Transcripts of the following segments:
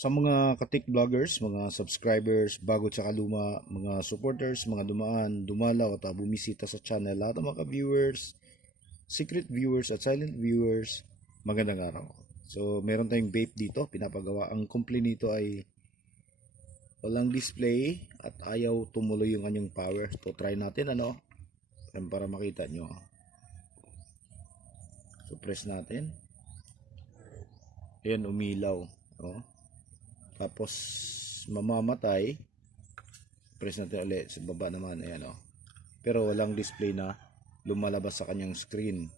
Sa mga katik vloggers, mga subscribers, bago tsaka luma, mga supporters, mga dumaan, dumalaw at bumisita sa channel, lahat ng mga viewers, secret viewers at silent viewers, magandang araw. So, meron tayong vape dito, pinapagawa. Ang complaint nito ay walang display at ayaw tumuloy yung kanyang power. So, try natin para makita nyo. So, press natin. Ayan, umilaw. Tapos mamamatay, press natin ulit sa baba naman, ayan pero walang display na lumalabas sa kanyang screen.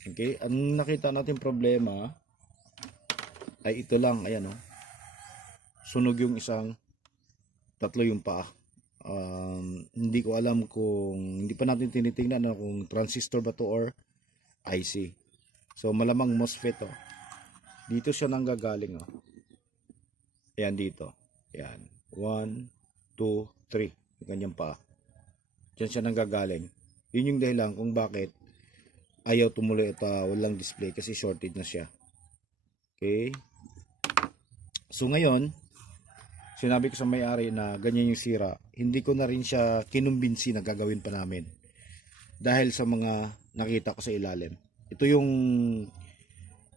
Okay, ang nakita natin problema ay ito lang, ayan sunog yung isang, tatlo yung paa. Hindi ko alam kung, hindi pa natin tinitingnan kung transistor ba to or IC. So malamang MOSFET dito siya nanggagaling Ayan dito. Ayan. 1, 2, 3. Yung kanyang paa. Diyan siya nanggagaling. Yun yung dahilan kung bakit ayaw tumuloy at walang display kasi shorted na siya. Okay. So ngayon, sinabi ko sa may-ari na ganyan yung sira. Hindi ko na rin siya kinumbinsi na gagawin pa namin. Dahil sa mga nakita ko sa ilalim. Ito yung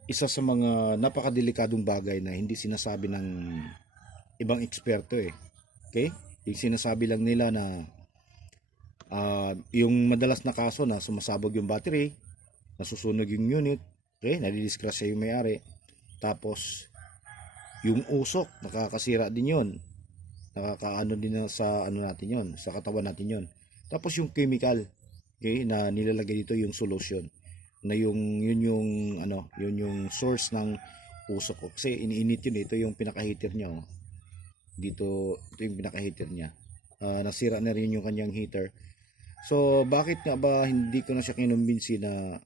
isa sa mga napakadelikadong bagay na hindi sinasabi ng ibang eksperto Okay? Yung sinasabi lang nila na yung madalas na kaso na sumasabog yung battery, nasusunog yung unit, okay? Nadidisgrasya yung may-ari. Tapos yung usok, nakakasira din yun. Nakakaano din sa natin yun, sa katawan natin yun. Tapos yung chemical, okay, na nilalagay dito yung solution. Na yun yung source ng usok kasi iniinit yun. Ito yung pinaka-heater niya dito, ito yung pinaka-heater niya. Nasira na rin yung kanyang heater. So bakit nga ba hindi ko na siya kinumbinsi na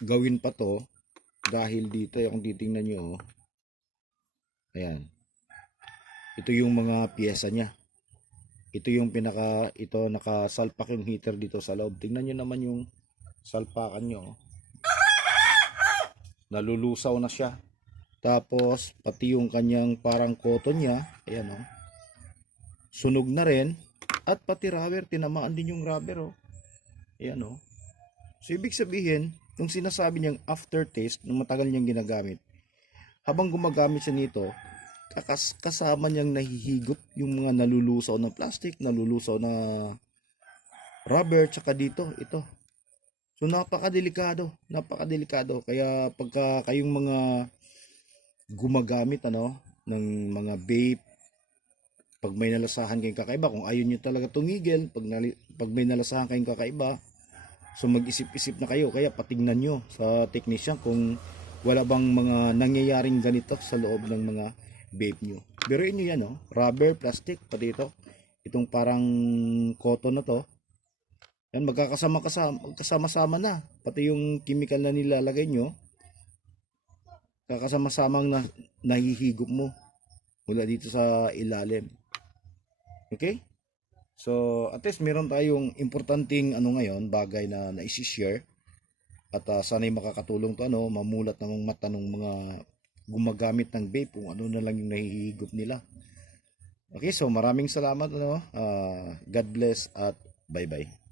gawin pa to? Dahil dito kung titingnan nyo ayan, ito yung mga piyesa niya. Ito yung nakasalpak yung heater dito sa loob. Tingnan nyo naman yung salpakan nyo. Nalulusaw na siya. Tapos pati yung kanyang parang cotton niya, ayan sunog na rin. At pati rubber, tinamaan din yung rubber ayan So ibig sabihin, yung sinasabi niyang aftertaste, nung matagal niyang ginagamit, habang gumagamit siya nito, kasama niyang nahihigot yung mga nalulusaw na plastic, nalulusaw na rubber, tsaka dito, ito. So napakadelikado. Kaya pagka kayong mga gumagamit ng mga vape, pag may nalasahan kayong kakaiba, kung ayaw nyo talaga tumigil, pag may nalasahan kayong kakaiba, so mag-isip-isip na kayo. Kaya patingnan nyo sa technician kung wala bang mga nangyayaring ganito sa loob ng mga vape nyo. Biruin nyo yan rubber, plastic, pati itong parang cotton na to, yan magkakasama-sama na. Pati yung chemical na nilalagay nyo, kakasama-samang nahihigop mo mula dito sa ilalim. Okay? So at least meron tayong importanteng ngayon, bagay na naisi-share. At sana'y makakatulong to mamulat ng mata ng mga gumagamit ng vape kung ano na lang yung nahihigop nila. Okay, so maraming salamat God bless at bye bye.